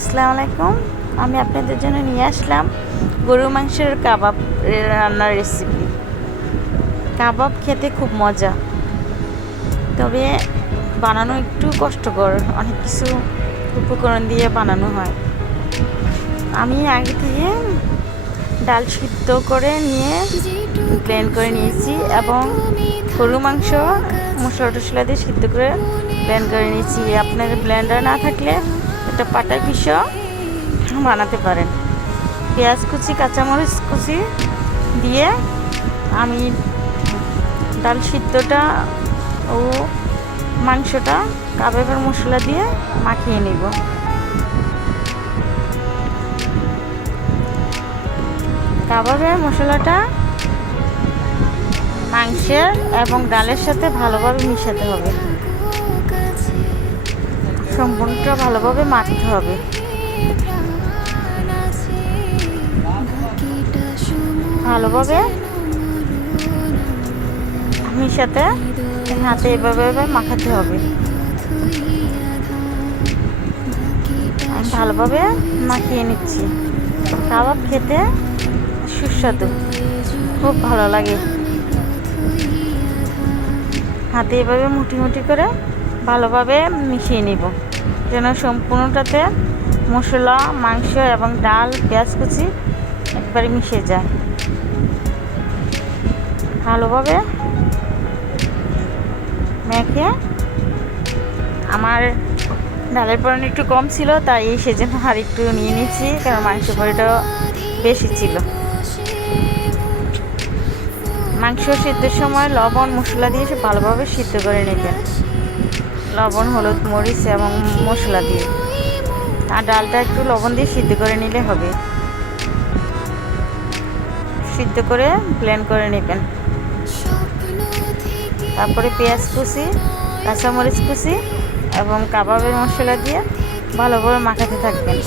আসসালামু আলাইকুম। আমি আপনাদের জন্য নিয়ে আসলাম গরু মাংসের কাবাব রান্নার রেসিপি কাবাব খেতে খুব মজা। তবে বানানো একটু কষ্টকর, অনেক কিছু উপকরণ দিয়ে বানানো হয়। আমি আগে থেকে ডাল সিদ্ধ করে নিয়ে ব্লেন্ড করে নিয়েছি এবং গরু মাংস মশলা টশলা দিয়ে সিদ্ধ করে ব্লেন্ড করে নিয়েছি। আপনার ব্লেন্ডার না থাকলে একটা পাটা পিসও বানাতে পারেন। পেঁয়াজ কুচি, কাঁচামরিচ কুচি দিয়ে আমি ডাল সিদ্ধটা ও মাংসটা কাবাবের মশলা দিয়ে মাখিয়ে নিব। কাবাবের মশলাটা মাংসের এবং ডালের সাথে ভালোভাবে মিশাতে হবে। সম্পূর্ণটা ভালোভাবে মাখতে হবে। ভালোভাবে মিশাতে হাতে এভাবে মাখাতে হবে। ভালোভাবে মাখিয়ে নিচ্ছি। কাবাব খেতে সুস্বাদু। খুব ভালো লাগে। হাতে এভাবে মুটি মুটি করে ভালোভাবে মিশিয়ে নিব। যেন সম্পূর্ণটাতে মশলা, মাংস এবং ডাল, পেঁয়াজ কুচি একবারে মিশে যায়। ভালোভাবে মেখে আমার ডালের পরিমাণ একটু কম ছিল, তাই সেজন্য আর একটু নিয়ে নিচ্ছি কারণ মাংস পরিটাও বেশি ছিল। মাংস সিদ্ধের সময় লবণ, মশলা দিয়ে সে ভালোভাবে সিদ্ধ করে নেবেন লবণ, হলুদ, মরিচ এবং মশলা দিয়ে। আর ডালটা একটু লবণ দিয়ে সিদ্ধ করে নিলে হবে। সিদ্ধ করে প্লেন করে নেবেন। তারপরে পেঁয়াজ কুচি, কাঁচামরিচ কুচি এবং কাবাবের মশলা দিয়ে ভালোভাবে মাখাতে থাকবেন।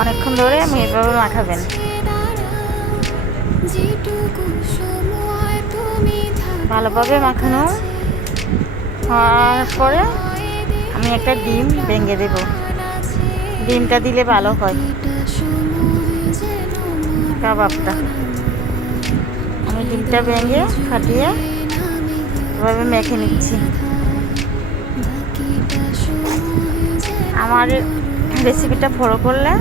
অনেকক্ষণ ধরে আমি এভাবে মাখাবেন। ভালোভাবে মাখানো। হওয়ার পরে আমি একটা ডিম ভেঙে দেব। ডিমটা দিলে ভালো হয়। কাবাবটা। আমি ডিমটা ভেঙে ফাটিয়ে এভাবে মেখে নিচ্ছি। আমার রেসিপিটা ফলো করলে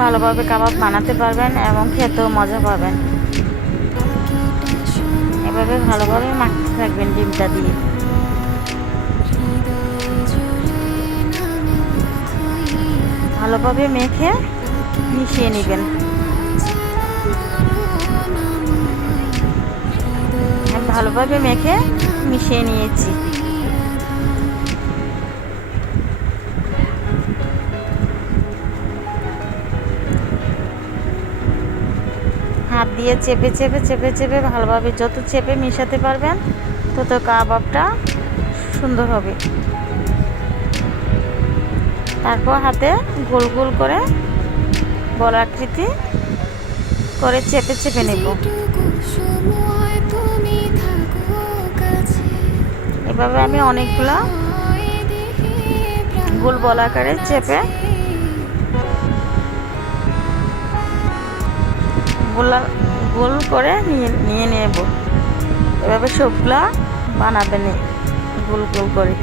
ভালোভাবে কাবাব বানাতে পারবেন এবং খেতেও মজা পাবেন। এভাবে ভালোভাবে মাখতে থাকবেন ডিমটা দিয়ে। ভালোভাবে মেখে মিশিয়ে নেবেন। ভালোভাবে মেখে মিশিয়ে নিয়েছি। হাত দিয়ে চেপে চেপে চেপে চেপে ভালোভাবে যত চেপে মিশাতে পারবেন, তত কাবাবটা সুন্দর হবে। তারপর হাতে গোল গোল করে বল আকৃতি করে চেপে চেপে নেব। এভাবে আমি অনেকগুলো গোল বল আকারে চেপে গোলা, গোল করে নিয়ে নিয়ে নেব। এভাবে সবগুলা বানাবেন গোল গোল করে।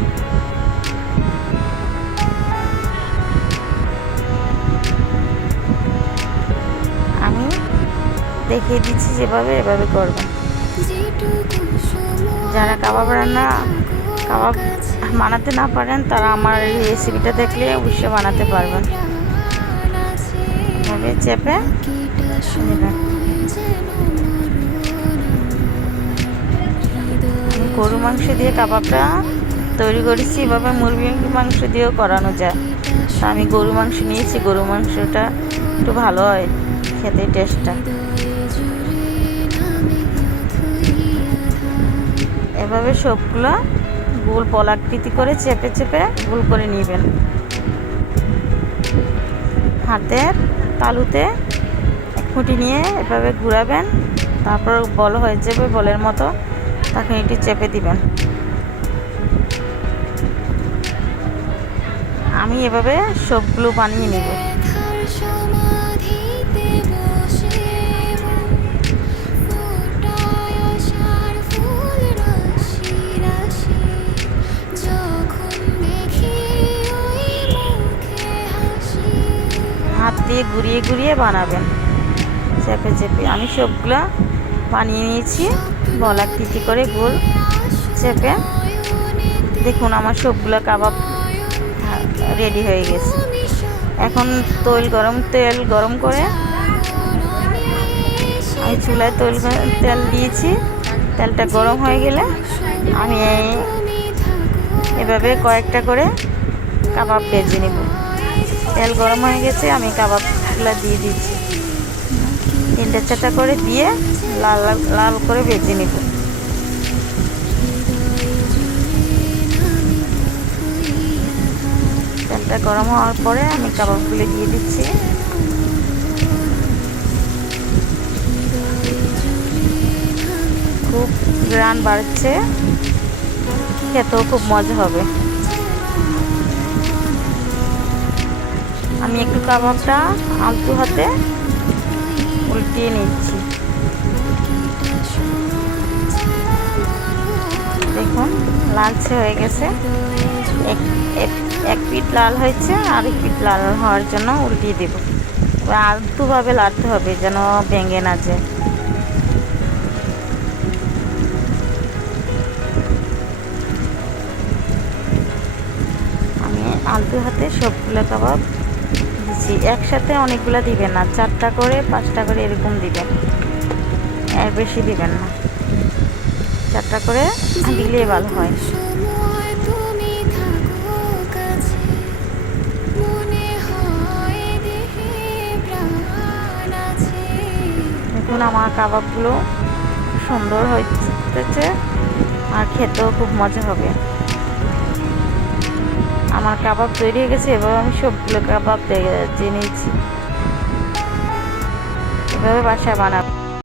আমি দেখিয়ে দিচ্ছি যেভাবে এভাবে করবেন। যারা কাবাব রান্না, কাবাব বানাতে না পারেন, তারা আমার এই রেসিপিটা দেখলে অবশ্যই বানাতে পারবেন। চেপে নেবেন গরু মাংস দিয়ে কাবাবটা তৈরি করেছি। এভাবে মুরগির মাংস দিয়েও করানো যায়। তা আমি গরু মাংস নিয়েছি। গরু মাংসটা একটু ভালো হয়, খেতে টেস্টটা। এভাবে সবগুলো গোল পলাকৃতি করে চেপে চেপে গোল করে নেবেন। হাতের তালুতে এক মুঠি নিয়ে এভাবে ঘুরাবেন। তারপর বল হয়ে যাবে বলের মতো। তখন এটি চেপে দিবেন। আমি এভাবে সবগুলো বানিয়ে নেব। হাত দিয়ে ঘুরিয়ে ঘুরিয়ে বানাবেন। চেপে চেপে আমি সবগুলো বানিয়ে নিয়েছি। বলাকৃতি করে গোল চেপে দেখুন আমার সবগুলো কাবাব রেডি হয়ে গেছে। এখন তৈল গরম, তেল গরম করে আমি চুলায় তেল তেল দিয়েছি। তেলটা গরম হয়ে গেলে আমি এভাবে কয়েকটা করে কাবাব ভেজে নেব। তেল গরম হয়ে গেছে, আমি কাবাবগুলো দিয়ে দিচ্ছি। তিনটা চারটা করে দিয়ে লাল, লাল- করে ভেজে নেব। তেলটা গরম হওয়ার পরে আমি কাবাবগুলো দিয়ে দিচ্ছি। খুব গ্রান বাড়ছে। খেতেও খুব মজা হবে। আমি একটু কাবাবটা আলতু হাতে উল্টিয়ে নিচ্ছি। দেখুন লালচে হয়ে গেছে। এক পিঠ লাল হয়েছে আর এক পিঠ লাল হওয়ার জন্য উল্টিয়ে দেবো। আলতুভাবে লাড়তে হবে যেন ভেঙে না যায়। আমি আলতু হাতে সবগুলো কাবাব দিচ্ছি একসাথে অনেকগুলো দিবেন না, চারটা করে, পাঁচটা করে এরকম দিবেন। এর বেশি দিবেন না। চারটা করে দিলে ভালো হয়। দেখুন আমার কাবাবগুলো সুন্দর হচ্ছে আর খেতেও খুব মজা হবে। আমার কাবাব তৈরি হয়ে গেছে, এবার আমি সবগুলো কাবাব জেনেছি এভাবে বাসায় বানাবো।